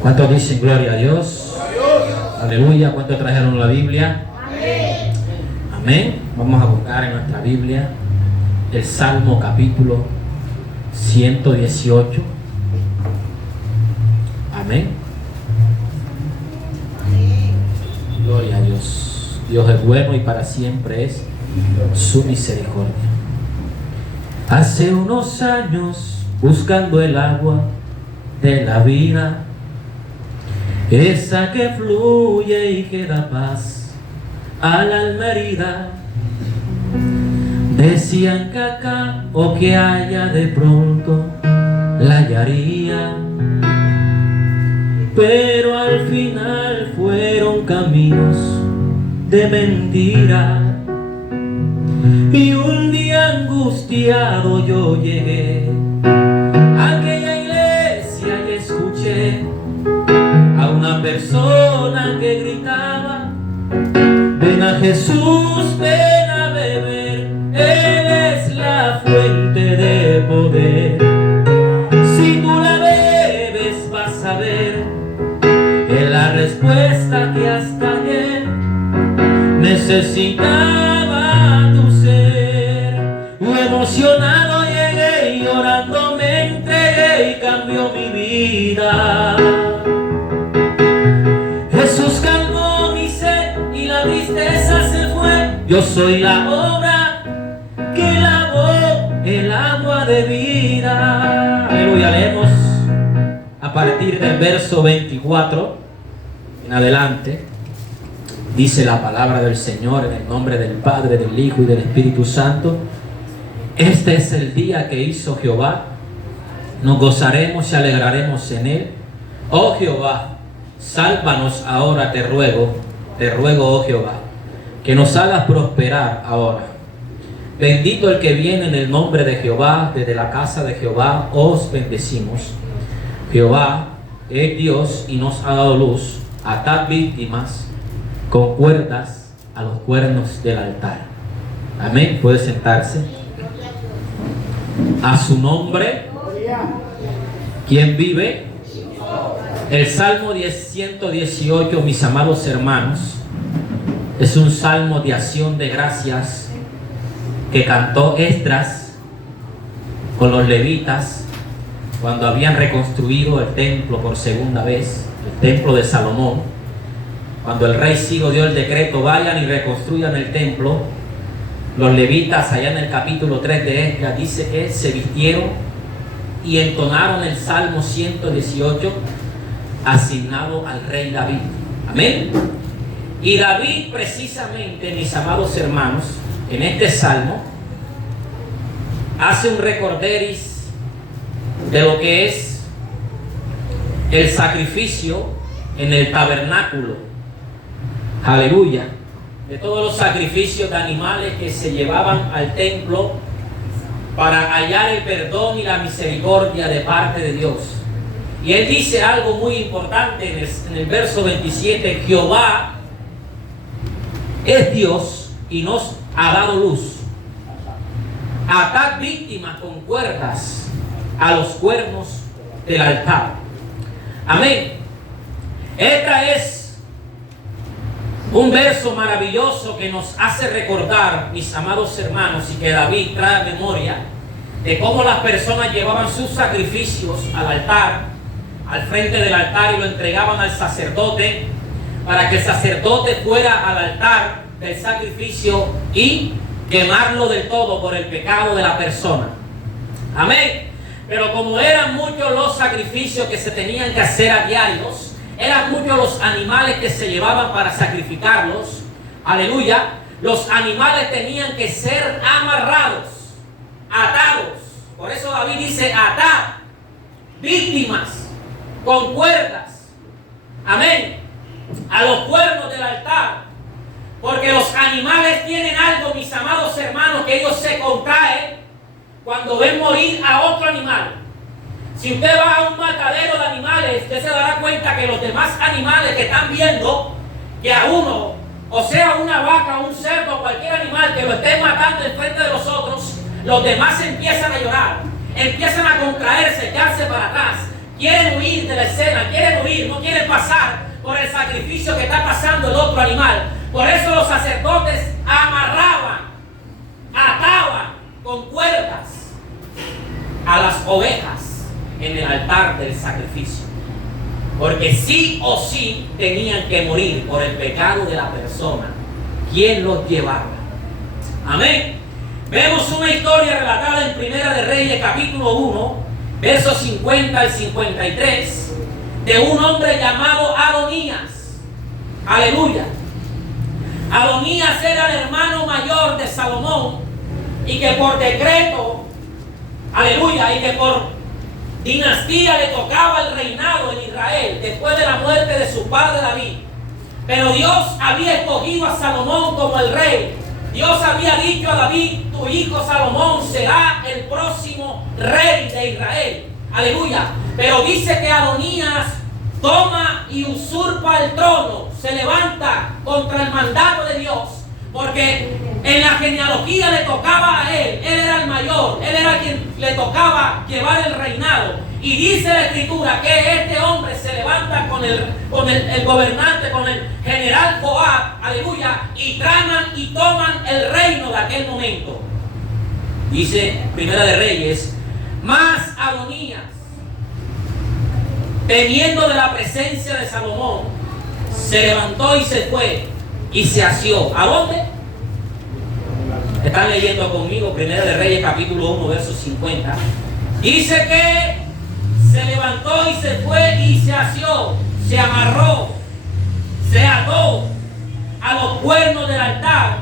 ¿Cuántos dicen gloria a Dios? Aleluya. ¿Cuántos trajeron la Biblia? Amén. Vamos a buscar en nuestra Biblia el Salmo capítulo 118. Amén. Gloria a Dios. Dios es bueno y para siempre es su misericordia. Hace unos años, buscando el agua de la vida, esa que fluye y que da paz al alma herida, decían que acá o que allá de pronto la hallaría, pero al final fueron caminos de mentira. Y un día angustiado yo llegué a aquella iglesia y escuché a una persona que gritaba: ven a Jesús, ven a beber, Él es la fuente de poder. Si tú la bebes vas a ver, es la respuesta que hasta ayer necesitaba tu ser. Emocionado llegué y llorando me entregué y cambió mi vida. Jesús calmó mi sed y la tristeza se fue. Yo soy la obra que lavó el agua de vida. Aleluya. Leemos a partir del verso 24 en adelante. Dice la palabra del Señor en el nombre del Padre, del Hijo y del Espíritu Santo. Este es el día que hizo Jehová. Nos gozaremos y alegraremos en él. Oh Jehová, sálvanos ahora, te ruego, oh Jehová, que nos hagas prosperar ahora. Bendito el que viene en el nombre de Jehová. Desde la casa de Jehová os bendecimos. Jehová es Dios y nos ha dado luz. Atad víctimas con cuerdas a los cuernos del altar. Amén. Puede sentarse. A su nombre, ¿quién vive? El Salmo 118, mis amados hermanos, es un salmo de acción de gracias que cantó Esdras con los levitas cuando habían reconstruido el templo por segunda vez, el templo de Salomón. Cuando el rey Ciro dio el decreto: vayan y reconstruyan el templo, los levitas allá en el capítulo 3 de Esdras dice que se vistieron y entonaron el Salmo 118 asignado al rey David. Amén. Y David precisamente, mis amados hermanos, en este salmo hace un recorderis de lo que es el sacrificio en el tabernáculo. Aleluya. De todos los sacrificios de animales que se llevaban al templo para hallar el perdón y la misericordia de parte de Dios. Y él dice algo muy importante en el verso 27: Jehová es Dios y nos ha dado luz. Atad víctimas con cuerdas a los cuernos del altar. Amén. Esta es un verso maravilloso que nos hace recordar, mis amados hermanos, y que David trae a memoria de cómo las personas llevaban sus sacrificios al altar, al frente del altar, y lo entregaban al sacerdote para que el sacerdote fuera al altar del sacrificio y quemarlo del todo por el pecado de la persona. Amén. Pero como eran muchos los sacrificios que se tenían que hacer a diarios, eran muchos los animales que se llevaban para sacrificarlos. Aleluya. Los animales tenían que ser amarrados, atados. Por eso David dice: atad víctimas con cuerdas. Amén. A los cuernos del altar. Porque los animales tienen algo, mis amados hermanos, que ellos se contraen cuando ven morir a otro animal. Si usted va a un matadero de animales, usted se dará cuenta que los demás animales que están viendo que a uno, o sea una vaca, un cerdo, cualquier animal que lo estén matando en frente de los otros, los demás empiezan a llorar, empiezan a contraerse, echarse para atrás, quieren huir de la escena, quieren huir, no quieren pasar por el sacrificio que está pasando el otro animal. Por eso los sacerdotes amarraban, ataban con cuerdas a las ovejas en el altar del sacrificio. Porque sí o sí tenían que morir por el pecado de la persona quien los llevaba. Amén. Vemos una historia relatada en Primera de Reyes, capítulo 1, versos 50 al 53, de un hombre llamado Adonías. Aleluya. Adonías era el hermano mayor de Salomón, y que por decreto, aleluya, y que por dinastía le tocaba el reinado en Israel después de la muerte de su padre David. Pero Dios había escogido a Salomón como el rey. Dios había dicho a David: tu hijo Salomón será el próximo rey de Israel. Aleluya. Pero dice que Adonías toma y usurpa el trono, se levanta contra el mandato de Dios, porque en la genealogía le tocaba a él era el mayor, él era quien le tocaba llevar el reinado. Y dice la escritura que este hombre se levanta con el gobernante, con el general Joab, aleluya, y traman y toman el reino de aquel momento. Dice Primera de Reyes: más Adonías, temiendo de la presencia de Salomón, se levantó y se fue y se asió. ¿A dónde? Están leyendo conmigo Primera de Reyes capítulo 1 verso 50. Dice que se levantó y se fue y se asió, se amarró, se ató a los cuernos del altar,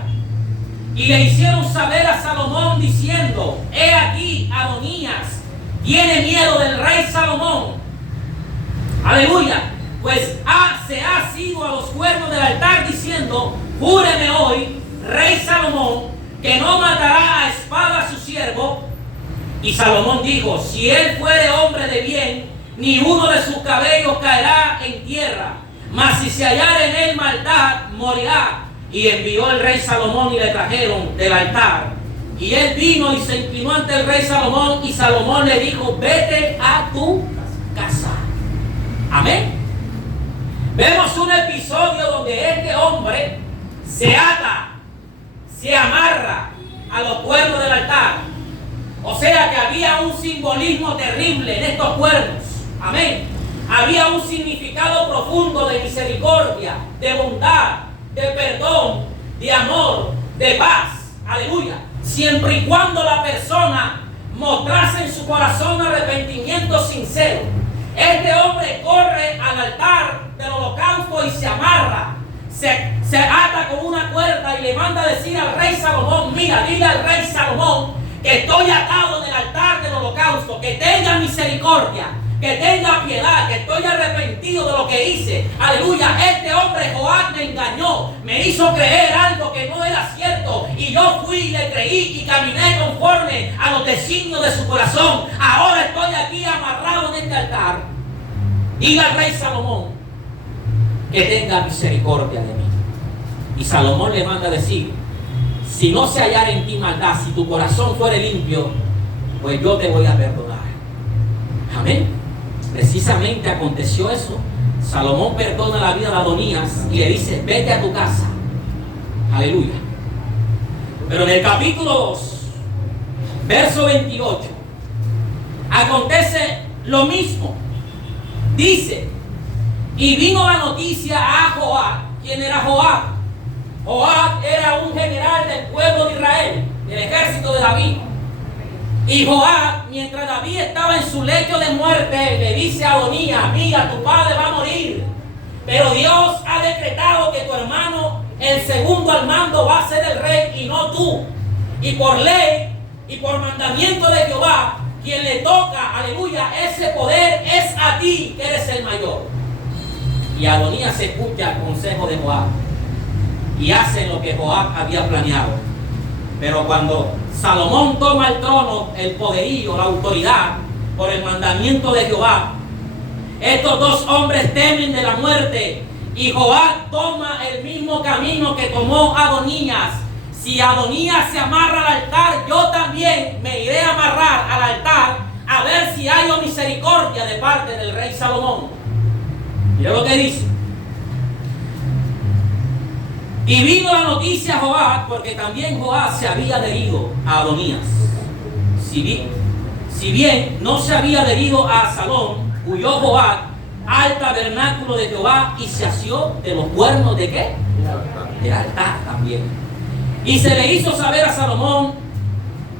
y le hicieron saber a Salomón diciendo: he aquí, Adonías tiene miedo del rey Salomón. Aleluya. Pues se ha asido a los cuernos del altar diciendo: júreme hoy, rey Salomón, que no matará a espada a su siervo. Y Salomón dijo: si él fuere hombre de bien, ni uno de sus cabellos caerá en tierra, mas si se hallara en él maldad, morirá. Y envió el rey Salomón y le trajeron del altar. Y él vino y se inclinó ante el rey Salomón, y Salomón le dijo: vete a tu casa. Amén. Vemos un episodio donde este hombre se ata, se amarra a los cuernos del altar. O sea que había un simbolismo terrible en estos cuernos. Amén. Había un significado profundo de misericordia, de bondad, de perdón, de amor, de paz. Aleluya. Siempre y cuando la persona mostrase en su corazón arrepentimiento sincero. Este hombre corre al altar del holocausto y se amarra, se ata con una cuerda y le manda a decir al rey Salomón: mira, dile al rey Salomón que estoy atado en el altar del holocausto, que tenga misericordia, que tenga piedad, que estoy arrepentido de lo que hice. Aleluya. Este hombre Joab me engañó, me hizo creer algo que no era cierto, y yo fui y le creí y caminé conforme a los designios de su corazón. Ahora estoy aquí amarrado en este altar. Dile al rey Salomón que tenga misericordia de mí. Y Salomón le manda a decir: si no se hallara en ti maldad, si tu corazón fuere limpio, pues yo te voy a perdonar. Amén. Precisamente aconteció eso. Salomón perdona la vida de Adonías y le dice: vete a tu casa. Aleluya. Pero en el capítulo 2, verso 28, acontece lo mismo. Dice: y vino la noticia a Joab. ¿Quién era Joab? Joab era un general del pueblo de Israel, del ejército de David. Y Joab, mientras David estaba en su lecho de muerte, le dice a Adonías: mira, tu padre va a morir, pero Dios ha decretado que tu hermano, el segundo al mando, va a ser el rey y no tú. Y por ley y por mandamiento de Jehová, quien le toca, aleluya, ese poder es a ti, que eres el mayor. Y Adonías escucha el consejo de Joab y hace lo que Joab había planeado. Pero cuando Salomón toma el trono, el poderío, la autoridad, por el mandamiento de Jehová, estos dos hombres temen de la muerte, y Joab toma el mismo camino que tomó Adonías. Si Adonías se amarra al altar, yo también me iré a amarrar al altar a ver si hay misericordia de parte del rey Salomón. Mira lo que dice. Y vino la noticia a Joab, porque también Joab se había adherido a Adonías. Si bien no se había adherido a Absalón, huyó Joab al tabernáculo de Jehová y se asió de los cuernos de ¿qué? Del altar también. Y se le hizo saber a Salomón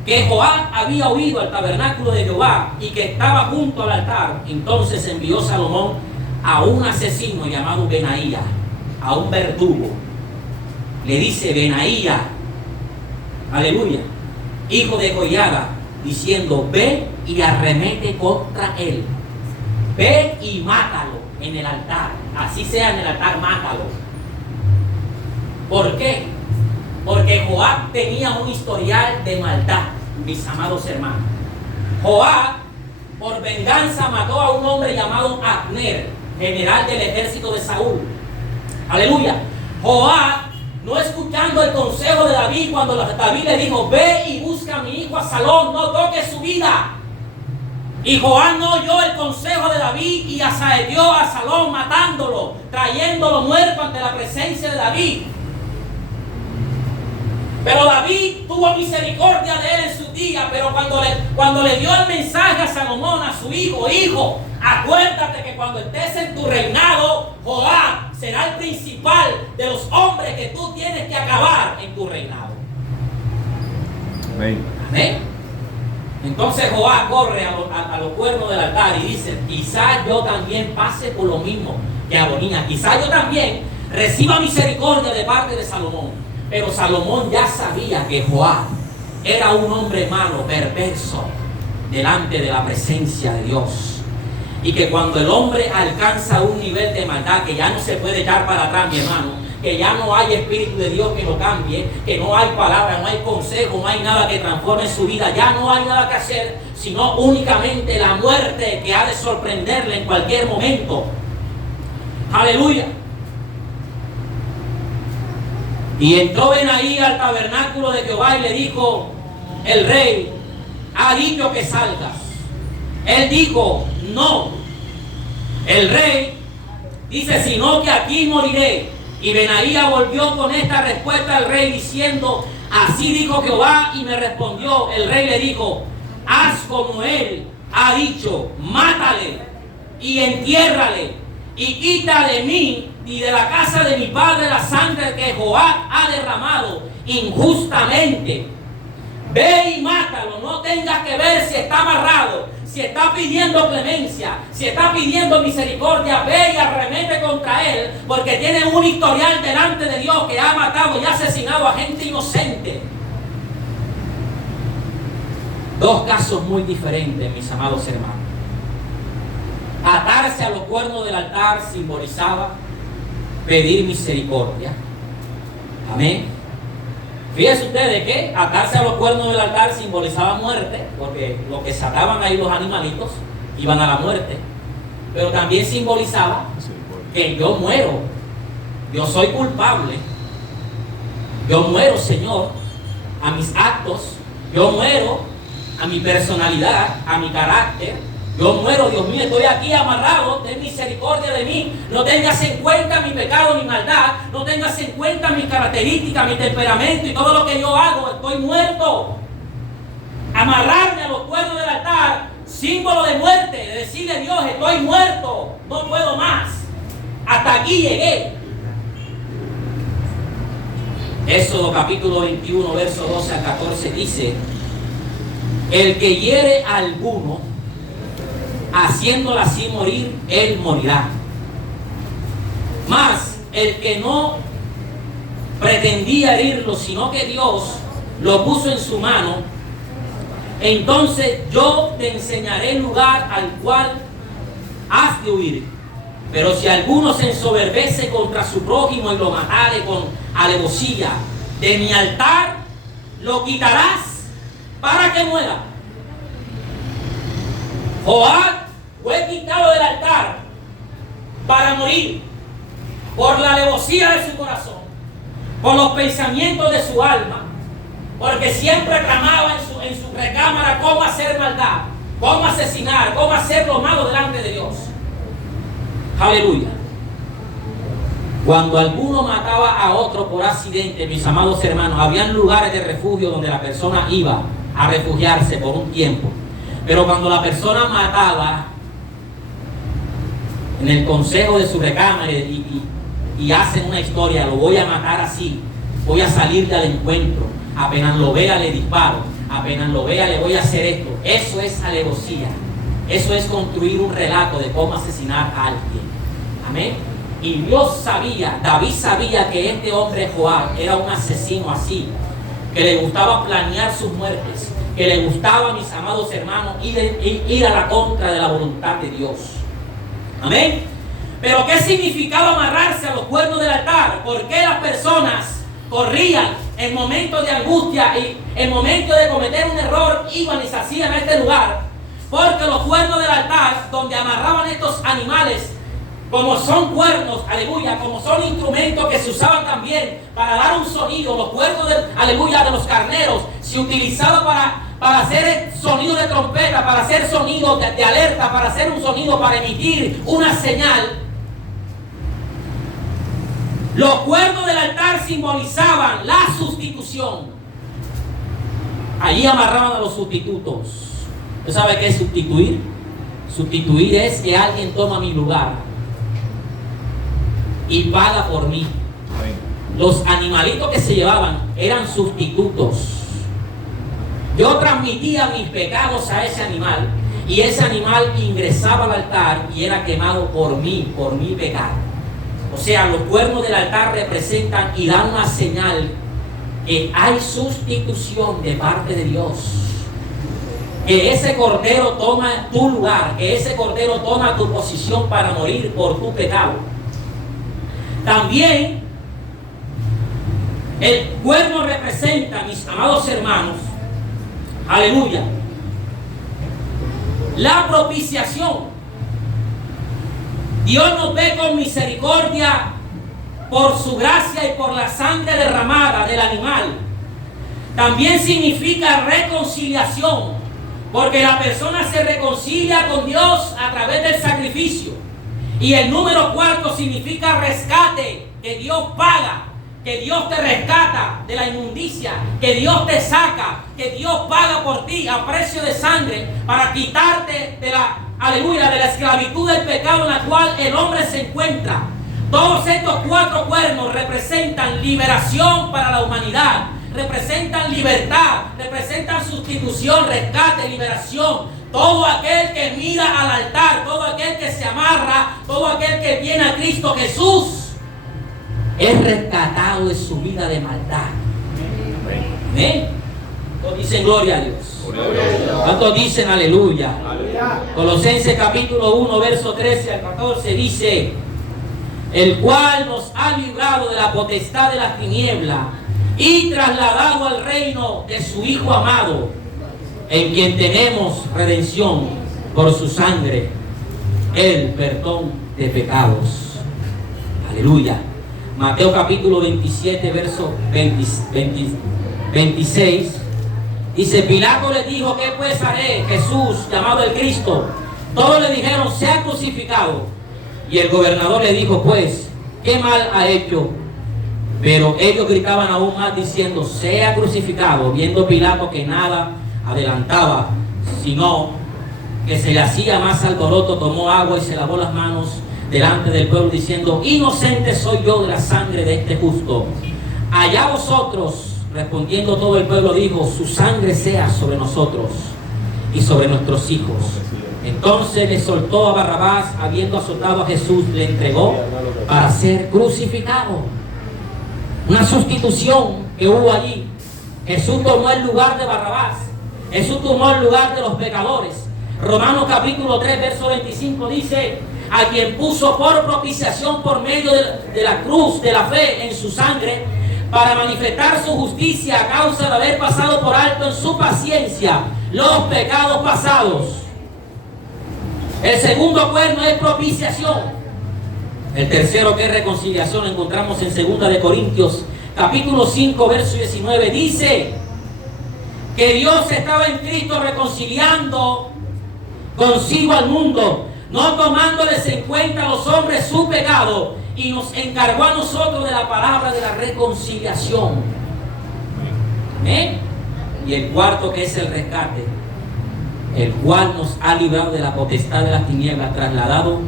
que Joab había huido al tabernáculo de Jehová y que estaba junto al altar. Entonces envió Salomón a un asesino llamado Benaía, a un verdugo. Le dice: Benaía, aleluya, hijo de Joiada, diciendo: ve y arremete contra él, ve y mátalo en el altar, así sea en el altar, mátalo. ¿Por qué? Porque Joab tenía un historial de maldad, mis amados hermanos. Joab, por venganza, mató a un hombre llamado Abner, general del ejército de Saúl. Aleluya. Joab, no escuchando el consejo de David, cuando David le dijo: ve y busca a mi hijo Absalón, no toques su vida. Y Joab no oyó el consejo de David y asaeteó a Absalón, matándolo, trayéndolo muerto ante la presencia de David. Pero David tuvo misericordia de él en su día. Pero cuando le dio el mensaje a Salomón, a su hijo: hijo, acuérdate que cuando estés en tu reinado, Joab será el principal de los hombres que tú tienes que acabar en tu reinado. Amén. Amén. Entonces Joab corre a los cuernos del altar y dice: quizás yo también pase por lo mismo que Adonías, quizás yo también reciba misericordia de parte de Salomón. Pero Salomón ya sabía que Joab era un hombre malo, perverso, delante de la presencia de Dios. Y que cuando el hombre alcanza un nivel de maldad que ya no se puede echar para atrás, mi hermano, que ya no hay Espíritu de Dios que lo cambie, que no hay palabra, no hay consejo, no hay nada que transforme su vida, ya no hay nada que hacer, sino únicamente la muerte que ha de sorprenderle en cualquier momento. Aleluya. Y entró Benaí al tabernáculo de Jehová y le dijo: el rey ha dicho que salgas. Él dijo: no. El rey dice: sino que aquí moriré. Y Benaí volvió con esta respuesta al rey diciendo: así dijo Jehová. Y me respondió. El rey le dijo: haz como él ha dicho, mátale y entiérrale y quita de mí y de la casa de mi padre la sangre que Joab ha derramado injustamente. Ve y mátalo, no tengas que ver si está amarrado, si está pidiendo clemencia, si está pidiendo misericordia. Ve y arremete contra él, porque tiene un historial delante de Dios que ha matado y ha asesinado a gente inocente. Dos casos muy diferentes, mis amados hermanos. Atarse a los cuernos del altar simbolizaba pedir misericordia. Amén. Fíjense ustedes que atarse a los cuernos del altar simbolizaba muerte, porque lo que se ataban ahí los animalitos iban a la muerte. Pero también simbolizaba que yo muero, yo soy culpable, yo muero, Señor, a mis actos, yo muero a mi personalidad, a mi carácter. Yo muero, Dios mío, estoy aquí amarrado, ten misericordia de mí. No tengas en cuenta mi pecado, mi maldad. No tengas en cuenta mis características, mi temperamento y todo lo que yo hago. Estoy muerto. Amarrarme a los cuernos del altar, símbolo de muerte, de decirle a Dios: estoy muerto, no puedo más. Hasta aquí llegué. Éxodo capítulo 21, verso 12 al 14 dice: el que hiere a alguno, haciéndola así morir, él morirá. Mas el que no pretendía herirlo, sino que Dios lo puso en su mano, entonces yo te enseñaré el lugar al cual has de huir. Pero si alguno se ensoberbece contra su prójimo y lo matare con alevosía, de mi altar lo quitarás para que muera. Joab fue quitado del altar para morir por la alevosía de su corazón, por los pensamientos de su alma, porque siempre clamaba en su recámara cómo hacer maldad. cómo asesinar, cómo hacer lo malo delante de Dios. Aleluya. Cuando alguno mataba a otro por accidente, mis amados hermanos, habían lugares de refugio donde la persona iba a refugiarse por un tiempo. Pero cuando la persona mataba, en el consejo de su recámara y hacen una historia, lo voy a matar así, voy a salir al encuentro, apenas lo vea le disparo, apenas lo vea le voy a hacer esto. Eso es alevosía, eso es construir un relato de cómo asesinar a alguien. Amén. Y Dios sabía, David sabía que este hombre Joab era un asesino así, que le gustaba planear sus muertes, que le gustaba, mis amados hermanos, ir a la contra de la voluntad de Dios. Amén. Pero ¿qué significaba amarrarse a los cuernos del altar? ¿Por qué las personas corrían en momentos de angustia y en momentos de cometer un error iban y se hacían a este lugar? Porque los cuernos del altar, donde amarraban estos animales, como son cuernos, aleluya, como son instrumentos que se usaban también para dar un sonido, los cuernos aleluya, de los carneros, se utilizaba para hacer sonido de trompeta, para hacer sonido de alerta, para hacer un sonido, para emitir una señal. Los cuernos del altar simbolizaban la sustitución. Allí amarraban a los sustitutos. ¿Usted sabe qué es sustituir? Sustituir es que alguien toma mi lugar y paga por mí. Los animalitos que se llevaban eran sustitutos. Yo transmitía mis pecados a ese animal y ese animal ingresaba al altar y era quemado por mí, por mi pecado. O sea, los cuernos del altar representan y dan una señal que hay sustitución de parte de Dios. Que ese cordero toma tu lugar, que ese cordero toma tu posición para morir por tu pecado. También el cuerno representa, mis amados hermanos, aleluya, la propiciación. Dios nos ve con misericordia por su gracia y por la sangre derramada del animal. También significa reconciliación, porque la persona se reconcilia con Dios a través del sacrificio. Y el número 4 significa rescate, que Dios paga, que Dios te rescata de la inmundicia, que Dios te saca, que Dios paga por ti a precio de sangre para quitarte de la, aleluya, de la esclavitud del pecado en la cual el hombre se encuentra. Todos estos 4 cuernos representan liberación para la humanidad, representan libertad, representan sustitución, rescate, liberación. Todo aquel que mira al altar, todo aquel que se amarra, todo aquel que viene a Cristo Jesús, es rescatado de su vida de maldad. ¿Amén? ¿Cuántos dicen gloria a Dios? ¿Cuántos dicen aleluya? Colosenses capítulo 1, verso 13 al 14 dice: el cual nos ha librado de la potestad de la tiniebla y trasladado al reino de su Hijo amado, en quien tenemos redención por su sangre, el perdón de pecados. Aleluya. Mateo capítulo 27, verso 26, dice: Pilato le dijo: ¿qué pues haré? Jesús, llamado el Cristo. Todos le dijeron: sea crucificado. Y el gobernador le dijo: pues, ¿qué mal ha hecho? Pero ellos gritaban aún más diciendo: sea crucificado. Viendo Pilato que nada adelantaba, sino que se le hacía más alboroto, tomó agua y se lavó las manos delante del pueblo diciendo: inocente soy yo de la sangre de este justo. Allá vosotros. Respondiendo todo el pueblo dijo: su sangre sea sobre nosotros y sobre nuestros hijos. Entonces le soltó a Barrabás, habiendo azotado a Jesús, le entregó para ser crucificado. Una sustitución que hubo allí. Jesús tomó el lugar de Barrabás. Jesús tomó el lugar de los pecadores. Romanos capítulo 3, verso 25 dice: a quien puso por propiciación por medio de la cruz, de la fe en su sangre, para manifestar su justicia a causa de haber pasado por alto en su paciencia los pecados pasados. El segundo cuerno es propiciación. El tercero, que es reconciliación, encontramos en 2 de Corintios capítulo 5, verso 19. Dice que Dios estaba en Cristo reconciliando consigo al mundo, no tomándoles en cuenta a los hombres su pecado, y nos encargó a nosotros de la palabra de la reconciliación. Amén. Y el cuarto, que es el rescate, el cual nos ha librado de la potestad de las tinieblas, trasladado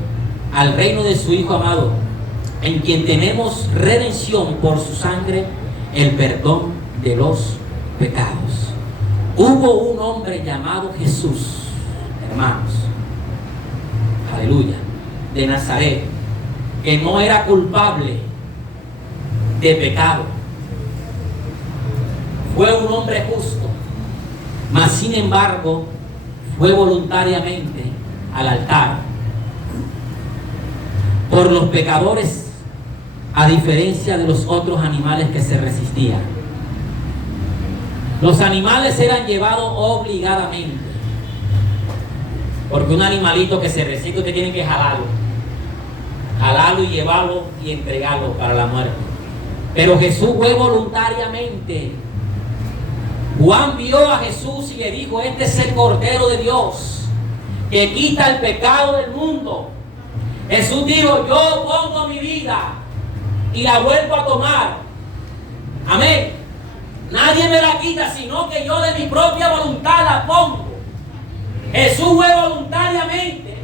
al reino de su Hijo amado, en quien tenemos redención por su sangre, el perdón de los pecados. Hubo un hombre llamado Jesús, hermanos, aleluya, de Nazaret, que no era culpable de pecado. Fue un hombre justo, mas sin embargo fue voluntariamente al altar por los pecadores, a diferencia de los otros animales que se resistían. Los animales eran llevados obligadamente, porque un animalito que se resiste, usted tiene que jalarlo y llevarlo y entregarlo para la muerte. Pero Jesús fue voluntariamente. Juan vio a Jesús y le dijo: este es el Cordero de Dios que quita el pecado del mundo. Jesús dijo: yo pongo mi vida y la vuelvo a tomar. Amén. Nadie me la quita, sino que yo de mi propia voluntad la pongo. Jesús fue voluntariamente.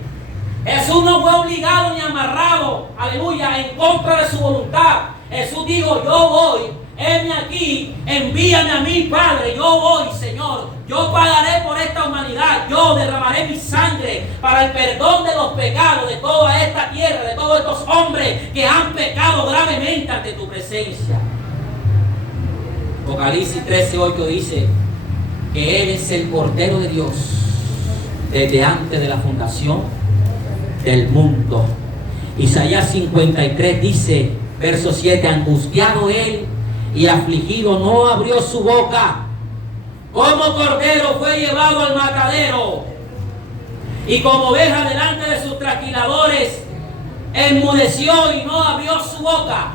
Jesús no fue obligado ni amarrado, aleluya, en contra de su voluntad. Jesús dijo: yo voy, heme aquí, envíame a mí, Padre, yo voy, Señor. Yo pagaré por esta humanidad, yo derramaré mi sangre para el perdón de los pecados de toda esta tierra, de todos estos hombres que han pecado gravemente ante tu presencia. Apocalipsis 13:8 dice que Él es el Cordero de Dios desde antes de la fundación del mundo. Isaías 53 dice, verso 7, angustiado Él y afligido, no abrió su boca. Como cordero fue llevado al matadero, y como oveja delante de sus trasquiladores, enmudeció y no abrió su boca.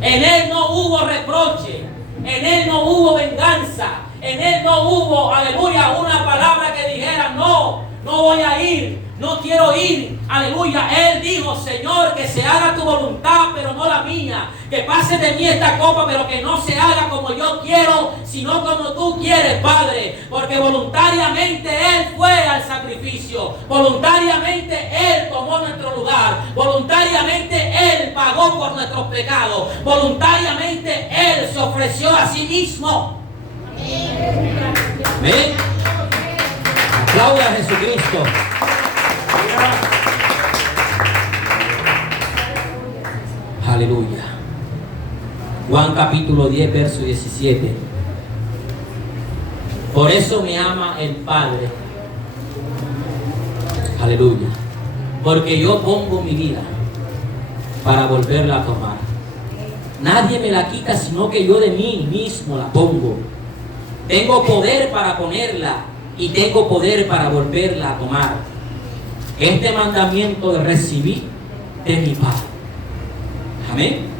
En Él no hubo reproche, en Él no hubo venganza, en Él no hubo, aleluya, una palabra que dijera: no voy a ir, no quiero ir, aleluya. Él dijo: Señor, que se haga tu voluntad, pero no la mía. Que pase de mí esta copa, pero que no se haga como yo quiero, sino como tú quieres, Padre. Porque voluntariamente Él fue al sacrificio, voluntariamente Él tomó nuestro lugar, voluntariamente Él pagó por nuestros pecados, voluntariamente Él se ofreció a sí mismo. Amén. Aplauda a Jesucristo. Aleluya. Juan capítulo 10, verso 17. Por eso me ama el Padre. Aleluya. Porque yo pongo mi vida para volverla a tomar. Nadie me la quita, sino que yo de mí mismo la pongo. Tengo poder para ponerla y tengo poder para volverla a tomar. Este mandamiento de recibir de mi Padre. Amén.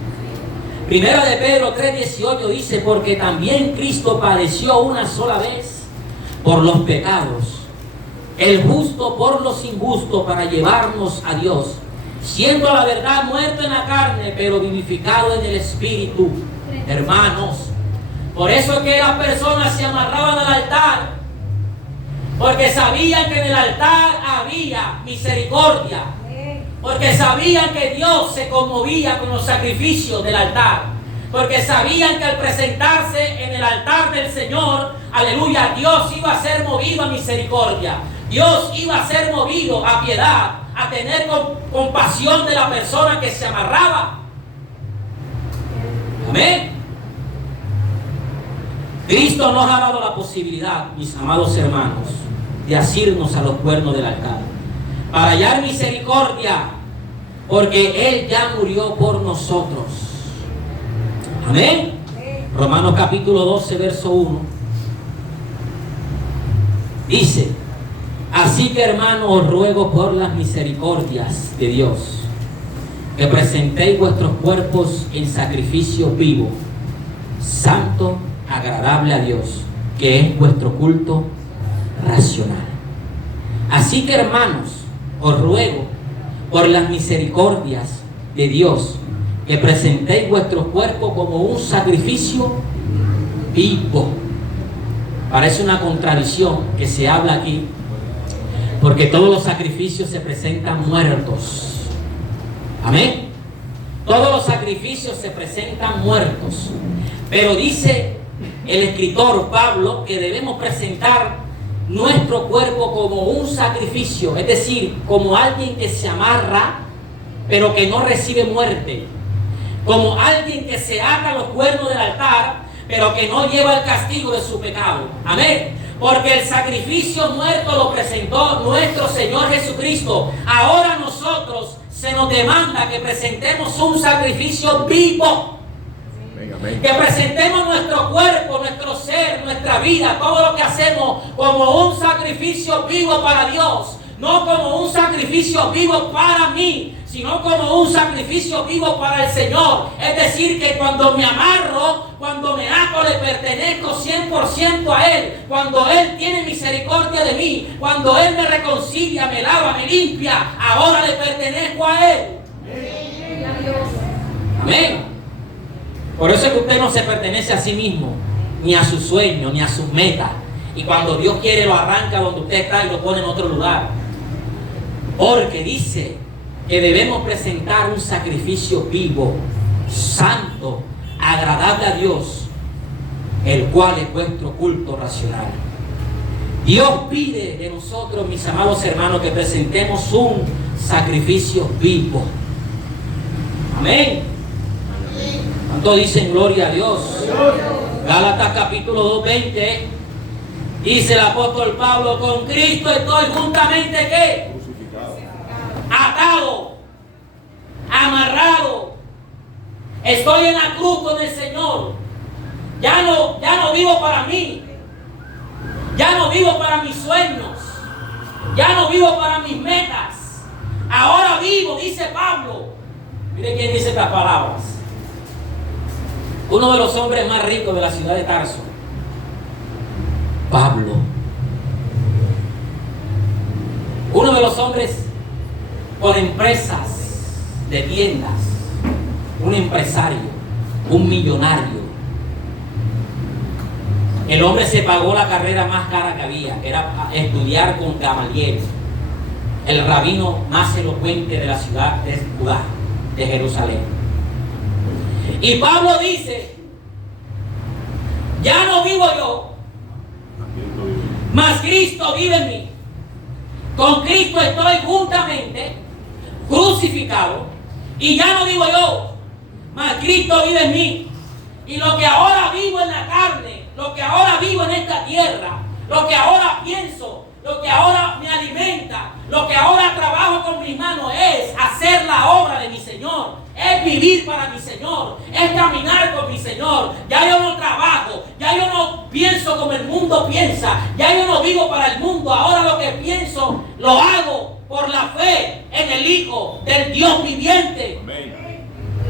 Primera de Pedro 3:18 dice: porque también Cristo padeció una sola vez por los pecados, el justo por los injustos, para llevarnos a Dios, siendo a la verdad muerto en la carne, pero vivificado en el Espíritu. Hermanos, por eso es que las personas se amarraban al altar, porque sabían que en el altar había misericordia, porque sabían que Dios se conmovía con los sacrificios del altar, porque sabían que al presentarse en el altar del Señor, aleluya, Dios iba a ser movido a misericordia, Dios iba a ser movido a piedad, a tener compasión de la persona que se amarraba. Amén. Cristo nos ha dado la posibilidad, mis amados hermanos, de asirnos a los cuernos del altar, para hallar misericordia, porque Él ya murió por nosotros. Amén. Romanos capítulo 12, verso 1. Dice: así que, hermanos, os ruego por las misericordias de Dios, que presentéis vuestros cuerpos en sacrificio vivo, santo, agradable a Dios, que es vuestro culto racional. Así que, hermanos, os ruego por las misericordias de Dios que presentéis vuestro cuerpo como un sacrificio vivo. Parece una contradicción que se habla aquí, porque todos los sacrificios se presentan muertos. Amén. Todos los sacrificios se presentan muertos. Pero dice el escritor Pablo que debemos presentar nuestro cuerpo como un sacrificio, es decir, como alguien que se amarra, pero que no recibe muerte. Como alguien que se ata a los cuernos del altar, pero que no lleva el castigo de su pecado. Amén. Porque el sacrificio muerto lo presentó nuestro Señor Jesucristo. Ahora nosotros se nos demanda que presentemos un sacrificio vivo. Que presentemos nuestro cuerpo, nuestro ser, nuestra vida, todo lo que hacemos como un sacrificio vivo para Dios. No como un sacrificio vivo para mí, sino como un sacrificio vivo para el Señor. Es decir, que cuando me amarro, cuando me ato, le pertenezco 100% a Él. Cuando Él tiene misericordia de mí, cuando Él me reconcilia, me lava, me limpia, ahora le pertenezco a Él. Amén. Por eso es que usted no se pertenece a sí mismo, ni a sus sueños, ni a sus metas. Y cuando Dios quiere lo arranca donde usted está y lo pone en otro lugar. Porque dice que debemos presentar un sacrificio vivo, santo, agradable a Dios, el cual es vuestro culto racional. Dios pide de nosotros, mis amados hermanos, que presentemos un sacrificio vivo. Amén. ¿Cuántos dicen gloria a Dios? Gálatas capítulo 2, 20. Dice el apóstol Pablo: con Cristo estoy juntamente ¿qué? Atado, amarrado. Estoy en la cruz con el Señor. Ya no vivo para mí. Ya no vivo para mis sueños. Ya no vivo para mis metas. Ahora vivo, dice Pablo. Mire quién dice estas palabras. Uno de los hombres más ricos de la ciudad de Tarso, Pablo. Uno de los hombres con empresas de tiendas, un empresario, un millonario. El hombre se pagó la carrera más cara que había, que era estudiar con Gamaliel, el rabino más elocuente de la ciudad de Judá, de Jerusalén. Y Pablo dice: ya no vivo yo, mas Cristo vive en mí. Con Cristo estoy juntamente crucificado, y ya no vivo yo, mas Cristo vive en mí. Y lo que ahora vivo en la carne, lo que ahora vivo en esta tierra, lo que ahora pienso, lo que ahora me alimenta, lo que ahora trabajo con mis manos es hacer la obra de mi Señor, es vivir para mi Señor, es caminar con mi Señor. Ya yo no trabajo, ya yo no pienso como el mundo piensa, ya yo no vivo para el mundo. Ahora lo que pienso lo hago por la fe en el Hijo del Dios viviente. Amén.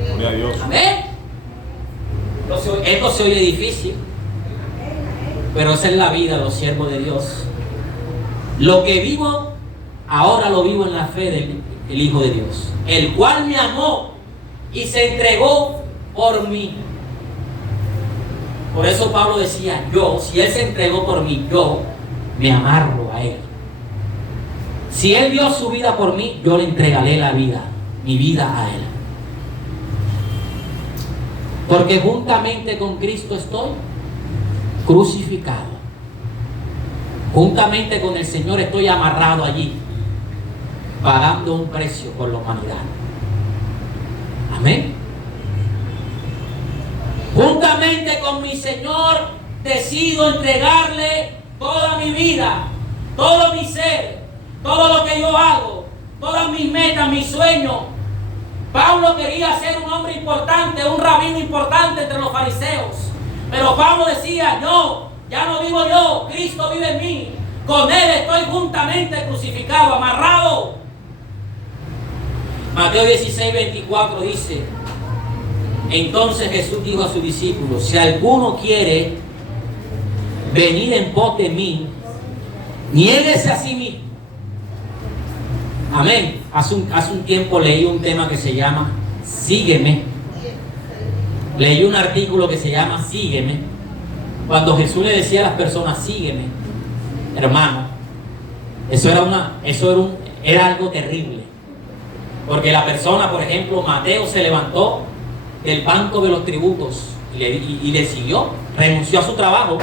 Gloria a Dios. Amén. Esto se oye difícil, pero esa es la vida de los siervos de Dios. Lo que vivo, ahora lo vivo en la fe del Hijo de Dios, el cual me amó y se entregó por mí. Por eso Pablo decía: yo, si Él se entregó por mí, yo me amarro a Él. Si Él dio su vida por mí, yo le entregaré la vida, mi vida a Él. Porque juntamente con Cristo estoy crucificado. Juntamente con el Señor estoy amarrado allí, pagando un precio por la humanidad. Amén. Juntamente con mi Señor decido entregarle toda mi vida, todo mi ser, todo lo que yo hago, todas mis metas, mis sueños. Pablo quería ser un hombre importante, un rabino importante entre los fariseos. Pero Pablo decía: no, ya no vivo yo, Cristo vive en mí. Con Él estoy juntamente crucificado, amarrado. Mateo 16, 24 dice: entonces Jesús dijo a sus discípulos: si alguno quiere venir en pos de mí, niéguese a sí mismo, Amén. Hace un tiempo leí un tema que se llama Sígueme. Leí un artículo que se llama Sígueme. Cuando Jesús le decía a las personas, sígueme, hermano, eso era algo terrible. Porque la persona, por ejemplo, Mateo se levantó del banco de los tributos y le siguió, renunció a su trabajo.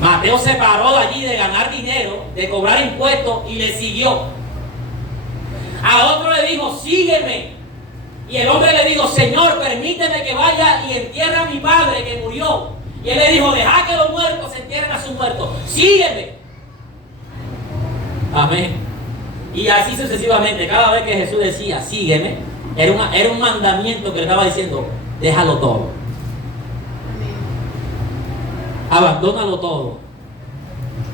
Mateo se paró de allí de ganar dinero, de cobrar impuestos y le siguió. A otro le dijo, sígueme. Y el hombre le dijo, Señor, permíteme que vaya y entierre a mi padre que murió. Y él le dijo, deja que los muertos entierren a sus muertos. Sígueme. Amén. Y así sucesivamente, cada vez que Jesús decía, sígueme, era un mandamiento que le estaba diciendo, déjalo todo. Abandónalo todo.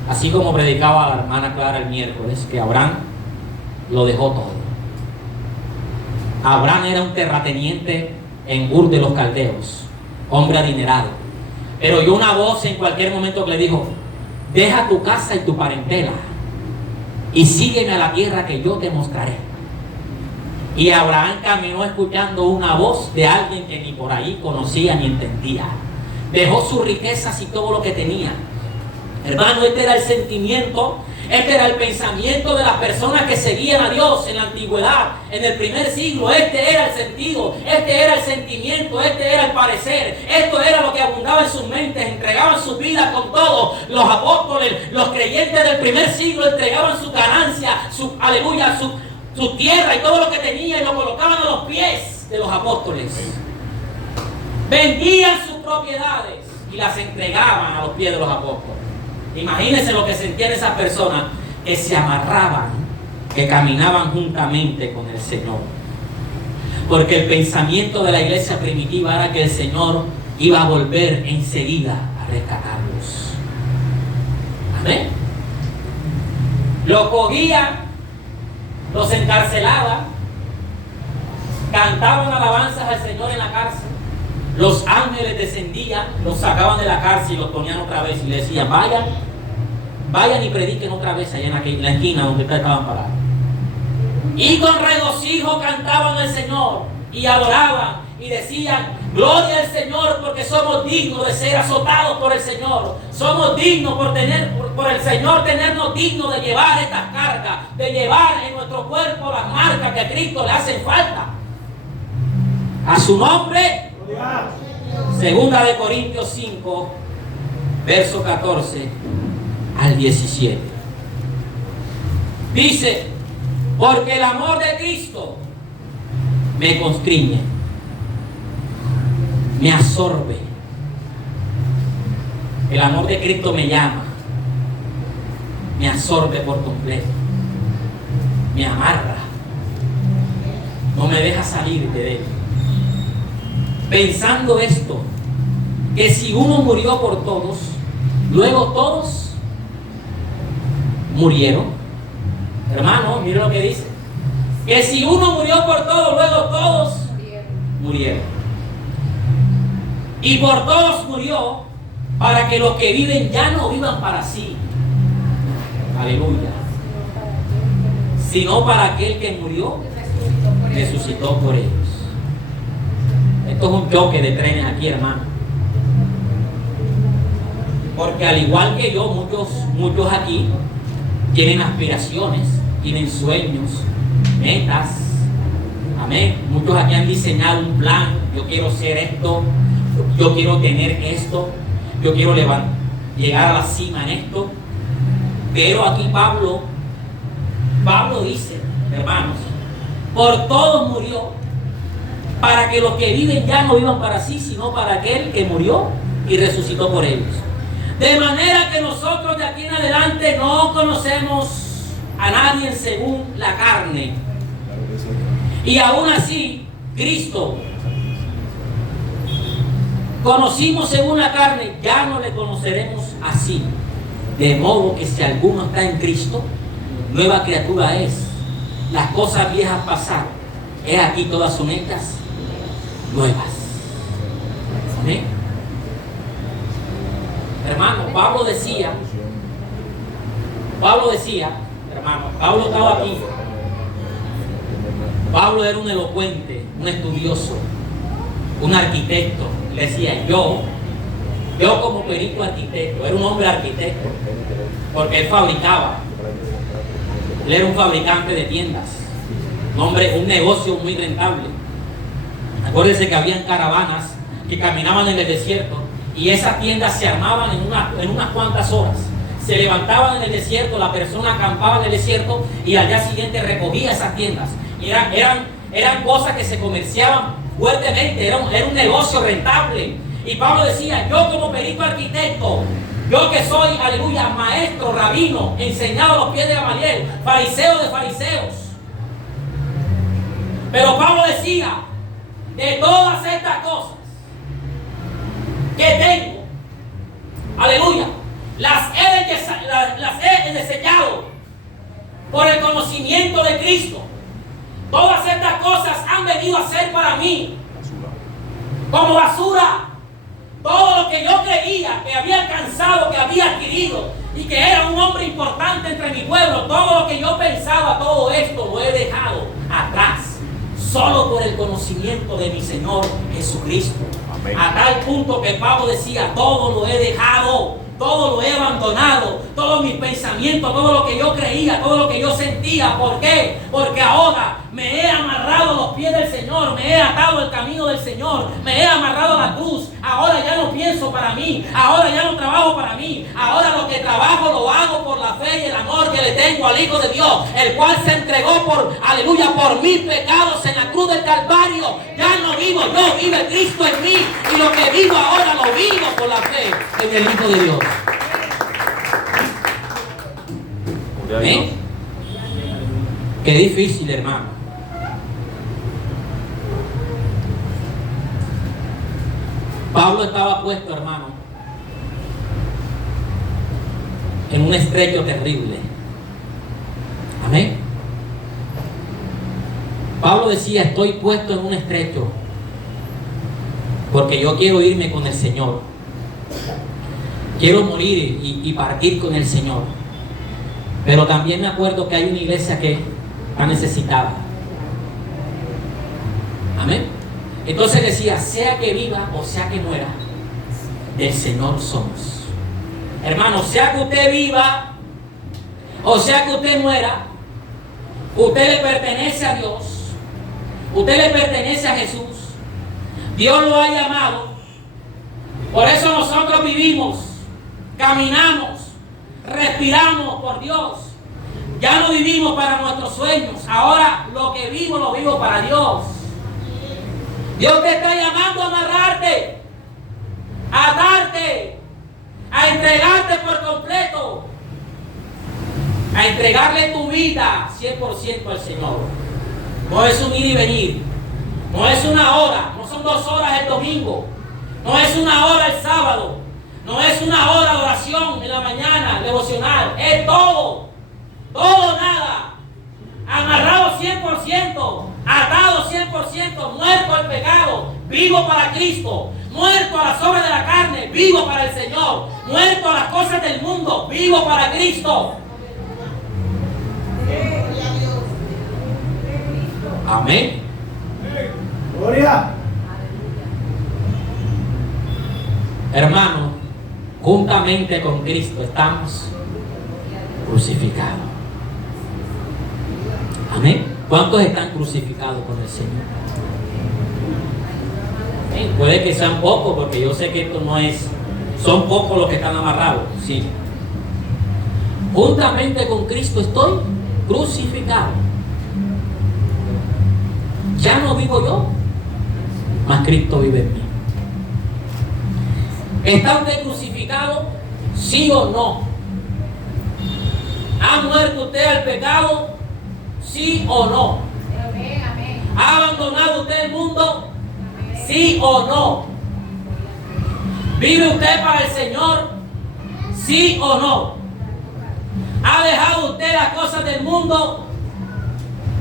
Así como predicaba la hermana Clara el miércoles, que Abraham lo dejó todo. Abraham era un terrateniente en Ur de los Caldeos, hombre adinerado. Pero oyó una voz en cualquier momento que le dijo, deja tu casa y tu parentela y sígueme a la tierra que yo te mostraré. Y Abraham caminó escuchando una voz de alguien que ni por ahí conocía ni entendía. Dejó sus riquezas y todo lo que tenía. Hermano, este era el sentimiento, este era el pensamiento de las personas que seguían a Dios en la antigüedad, en el primer siglo. Este era el sentido, este era el sentimiento, este era el parecer. Esto era lo que abundaba en sus mentes, entregaban sus vidas con todo. Los apóstoles, los creyentes del primer siglo entregaban su ganancia, su tierra y todo lo que tenían y lo colocaban a los pies de los apóstoles. Vendían sus propiedades y las entregaban a los pies de los apóstoles. Imagínense lo que sentían esas personas que se amarraban, que caminaban juntamente con el Señor. Porque el pensamiento de la iglesia primitiva era que el Señor iba a volver enseguida a rescatarlos. Amén. Los cogían, los encarcelaban, cantaban alabanzas al Señor en la cárcel. Los ángeles descendían, los sacaban de la cárcel y los ponían otra vez y le decían, vayan y prediquen otra vez allá en la esquina donde ustedes estaban parados. Y con regocijo cantaban al Señor y adoraban y decían, gloria al Señor porque somos dignos de ser azotados por el Señor. Somos dignos por el Señor tenernos dignos de llevar estas cargas, de llevar en nuestro cuerpo las marcas que a Cristo le hacen falta. A su nombre. Segunda de Corintios 5, verso 14 al 17. Dice, porque el amor de Cristo me constriñe, me absorbe. El amor de Cristo me llama, me absorbe por completo, me amarra, no me deja salir de él. Pensando esto, que si uno murió por todos, luego todos murieron. Hermano, mire lo que dice. Que si uno murió por todos, luego todos murieron. Y por todos murió, para que los que viven ya no vivan para sí. Aleluya. Sino para aquel que murió, resucitó por ellos. Esto es un choque de trenes aquí, hermano. Porque al igual que yo, muchos aquí tienen aspiraciones, tienen sueños, metas. Amén. Muchos aquí han diseñado un plan. Yo quiero ser esto, yo quiero tener esto, yo quiero llegar a la cima en esto. Pero aquí Pablo dice, hermanos, por todos murió, para que los que viven ya no vivan para sí, sino para aquel que murió y resucitó por ellos. De manera que nosotros de aquí en adelante no conocemos a nadie según la carne. Y aún así, Cristo conocimos según la carne, ya no le conoceremos así. De modo que si alguno está en Cristo, nueva criatura es. Las cosas viejas pasaron, he aquí todas son hechas nuevas. ¿Amén? Hermano, Pablo decía, hermano. Pablo estaba aquí. Pablo era un elocuente, un estudioso, un arquitecto. Le decía, yo como perito arquitecto, era un hombre arquitecto, porque él fabricaba. Él era un fabricante de tiendas, un negocio muy rentable. Acuérdense que habían caravanas que caminaban en el desierto y esas tiendas se armaban en unas cuantas horas. Se levantaban en el desierto, la persona acampaba en el desierto y al día siguiente recogía esas tiendas. Y eran cosas que se comerciaban fuertemente, era un negocio rentable. Y Pablo decía, yo como perito arquitecto, yo que soy, aleluya, maestro, rabino, enseñado a los pies de Gamaliel, fariseo de fariseos. Pero Pablo decía, de todas estas cosas que tengo, aleluya, las he desechado por el conocimiento de Cristo. Todas estas cosas han venido a ser para mí como basura. Todo lo que yo creía que había alcanzado, que había adquirido y que era un hombre importante entre mi pueblo, todo lo que yo pensaba, todo esto lo he dejado atrás, solo por el conocimiento de mi Señor Jesucristo. Amén. A tal punto que Pablo decía, todo lo he dejado, todo lo he abandonado, todos mis pensamientos, todo lo que yo creía, todo lo que yo sentía. ¿Por qué? Porque ahora me he amarrado a los pies del Señor, me he atado al camino del Señor, me he amarrado a la cruz. Ahora ya no pienso para mí, ahora ya no trabajo para mí, ahora lo que trabajo lo hago por la fe y el amor que le tengo al Hijo de Dios, el cual se entregó por mis pecados en la cruz del Calvario. Ya no vivo yo, vive Cristo en mí, y lo que vivo ahora lo vivo por la fe en el Hijo de Dios. ¿Eh? Qué difícil, hermano. Pablo estaba puesto, hermano, en un estrecho terrible. Amén. Pablo decía, estoy puesto en un estrecho porque yo quiero irme con el Señor. Quiero morir y partir con el Señor. Pero también me acuerdo que hay una iglesia que está necesitada. Amén. Entonces decía, sea que viva o sea que muera, del Señor somos. Hermano, sea que usted viva o sea que usted muera, usted le pertenece a Dios, usted le pertenece a Jesús. Dios lo ha llamado. Por eso nosotros vivimos, caminamos, respiramos por Dios. Ya no vivimos para nuestros sueños. Ahora lo que vivo lo vivo para Dios. Dios te está llamando a amarrarte, a darte, a entregarte por completo, a entregarle tu vida 100% al Señor. No es un ir y venir, no es una hora, no son 2 horas el domingo, no es una hora el sábado, no es una hora de oración en la mañana, devocional, es todo, todo nada, amarrado 100%, atado 100%, muerto al pecado, vivo para Cristo, muerto a las obras de la carne, vivo para el Señor, muerto a las cosas del mundo, vivo para Cristo. Amén. Gloria. Hermano, juntamente con Cristo estamos crucificados. Amén. ¿Cuántos están crucificados con el Señor? ¿Sí? Puede que sean pocos, porque yo sé que esto no es, son pocos los que están amarrados, sí. Juntamente con Cristo estoy crucificado. Ya no vivo yo, mas Cristo vive en mí. ¿Está usted crucificado? ¿Sí o no? ¿Ha muerto usted al pecado? ¿Sí o no? ¿Ha abandonado usted el mundo? ¿Sí o no? ¿Vive usted para el Señor? ¿Sí o no? ¿Ha dejado usted las cosas del mundo?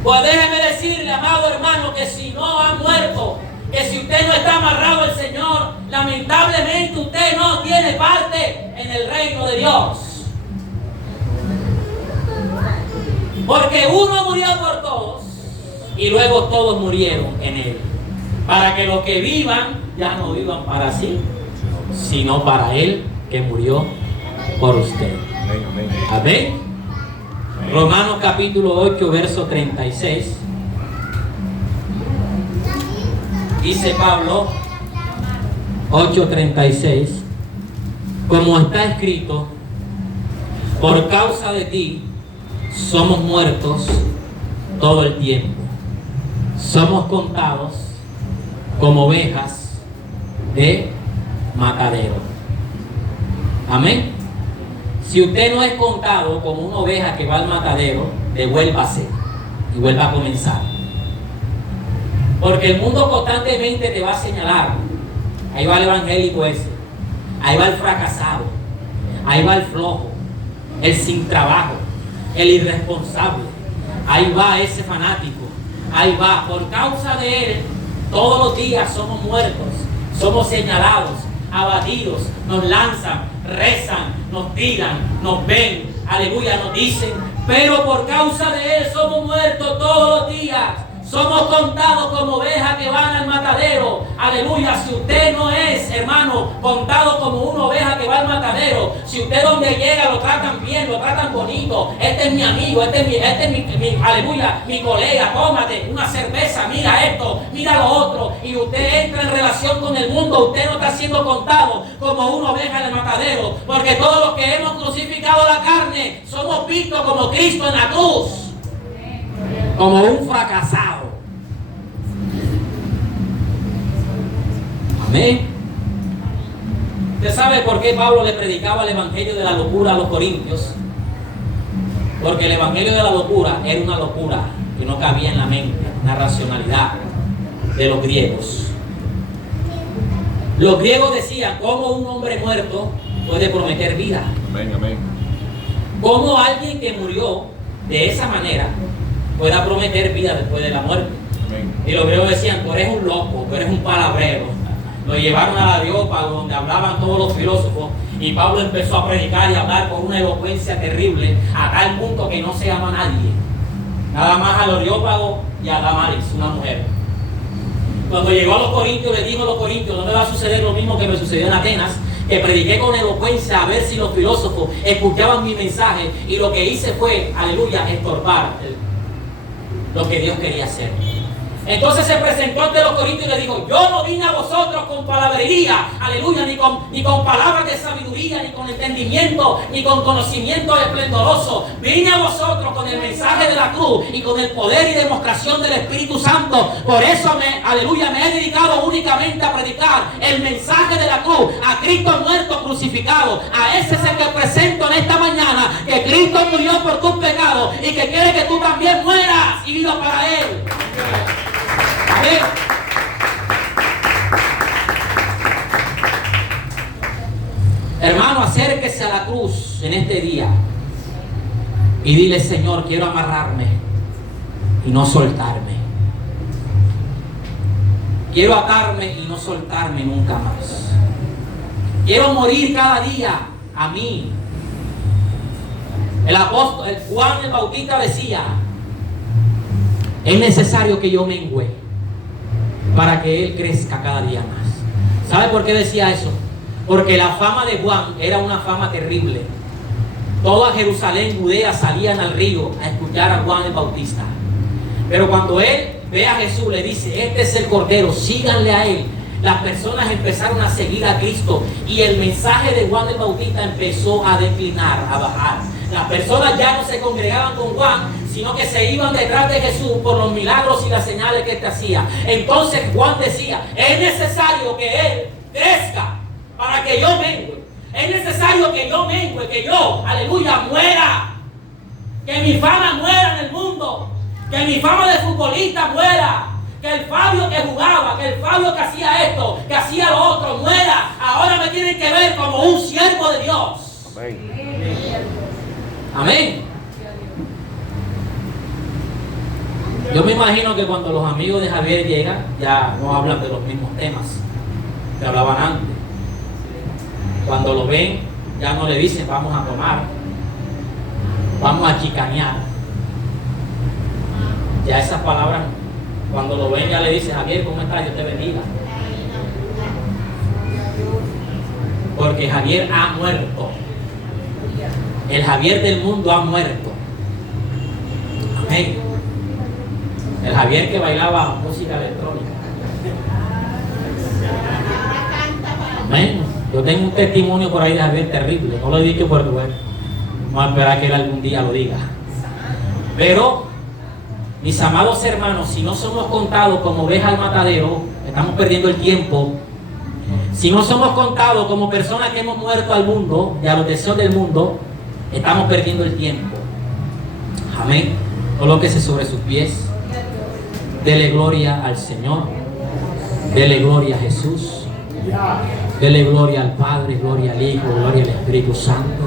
Pues déjeme decirle, amado hermano, que si no ha muerto, que si usted no está amarrado al Señor, lamentablemente usted no tiene parte en el reino de Dios. Porque uno murió por todos y luego todos murieron en él. Para que los que vivan ya no vivan para sí, sino para él que murió por usted. Amén. Romanos capítulo 8, verso 36. Dice Pablo 8:36, como está escrito, por causa de ti somos muertos todo el tiempo, somos contados como ovejas de matadero. Amén. Si usted no es contado como una oveja que va al matadero, devuélvase y vuelva a comenzar. Porque el mundo constantemente te va a señalar. Ahí va el evangélico ese, ahí va el fracasado, ahí va el flojo, el sin trabajo, el irresponsable, ahí va ese fanático, ahí va. Por causa de él, todos los días somos muertos, somos señalados, abatidos, nos lanzan, rezan, nos tiran, nos ven, aleluya, nos dicen, pero por causa de él somos muertos todos los días. Somos contados como ovejas que van al matadero. Aleluya. Si usted no es, hermano, contado como una oveja que va al matadero, si usted donde llega lo tratan bien, lo tratan bonito, este es mi amigo, este es mi aleluya, mi colega, tómate una cerveza, mira esto, mira lo otro, y usted entra en relación con el mundo, usted no está siendo contado como una oveja en el matadero, porque todos los que hemos crucificado la carne somos vistos como Cristo en la cruz, como un fracasado. Amén. ¿Usted sabe por qué Pablo le predicaba el evangelio de la locura a los corintios? Porque el evangelio de la locura era una locura que no cabía en la mente, una racionalidad de los griegos. Los griegos decían, ¿cómo un hombre muerto puede prometer vida? Amén, amén. ¿Cómo alguien que murió de esa manera pueda prometer vida después de la muerte? Amén. Y los griegos decían, tú eres un loco, tú eres un palabrero. Lo llevaron al Areópago, donde hablaban todos los filósofos, y Pablo empezó a predicar y a hablar con una elocuencia terrible, a tal punto que no se llama a nadie, nada más al Areópago y a Damaris, una mujer. Cuando llegó a los corintios, le dijo a los corintios, no me va a suceder lo mismo que me sucedió en Atenas, que prediqué con elocuencia a ver si los filósofos escuchaban mi mensaje, y lo que hice fue, aleluya, estorbar lo que Dios quería hacer. Entonces se presentó ante los corintios y le dijo, yo no vine a vosotros con palabrería, aleluya, ni con palabras de sabiduría, ni con entendimiento, ni con conocimiento esplendoroso. Vine a vosotros con el mensaje de la cruz y con el poder y demostración del Espíritu Santo. Por eso, aleluya, me he dedicado únicamente a predicar el mensaje de la cruz, a Cristo muerto crucificado. A ese es el que presento en esta mañana, que Cristo murió por tus pecados y que quiere que tú también mueras y vivas para Él. Amén. Hermano, acérquese a la cruz en este día y dile, Señor, quiero amarrarme y no soltarme. Quiero atarme y no soltarme nunca más. Quiero morir cada día a mí. El apóstol Juan el Bautista decía, es necesario que yo mengüe para que Él crezca cada día más. ¿Sabe por qué decía eso? Porque la fama de Juan era una fama terrible. Toda Jerusalén, Judea salían al río a escuchar a Juan el Bautista. Pero cuando él ve a Jesús, le dice, este es el Cordero, síganle a Él. Las personas empezaron a seguir a Cristo y el mensaje de Juan el Bautista empezó a declinar, a bajar. Las personas ya no se congregaban con Juan, sino que se iban detrás de Jesús por los milagros y las señales que éste hacía. Entonces Juan decía, es necesario que Él crezca para que yo mengüe. Es necesario que yo mengüe, que yo, aleluya, muera. Que mi fama muera en el mundo. Que mi fama de futbolista muera. Que el Fabio que jugaba, que el Fabio que hacía esto, que hacía lo otro, muera. Ahora me tienen que ver como un siervo de Dios. Amén. Amén. Yo me imagino que cuando los amigos de Javier llegan, ya no hablan de los mismos temas que hablaban antes. Cuando lo ven, ya no le dicen vamos a tomar, vamos a chicanear. Ya esas palabras, cuando lo ven, ya le dice: Javier, ¿cómo estás? Dios te bendiga. Porque Javier ha muerto. El Javier del mundo ha muerto. Amén. El Javier que bailaba música electrónica. Amén. Yo tengo un testimonio por ahí de Javier terrible. No lo he dicho porque, bueno, vamos a esperar que él algún día lo diga. Pero, mis amados hermanos, si no somos contados como ovejas al matadero, estamos perdiendo el tiempo. Si no somos contados como personas que hemos muerto al mundo y a los deseos del mundo, estamos perdiendo el tiempo. Amén. Colóquese sobre sus pies. Dele gloria al Señor. Dele gloria a Jesús. Dele gloria al Padre, gloria al Hijo, gloria al Espíritu Santo.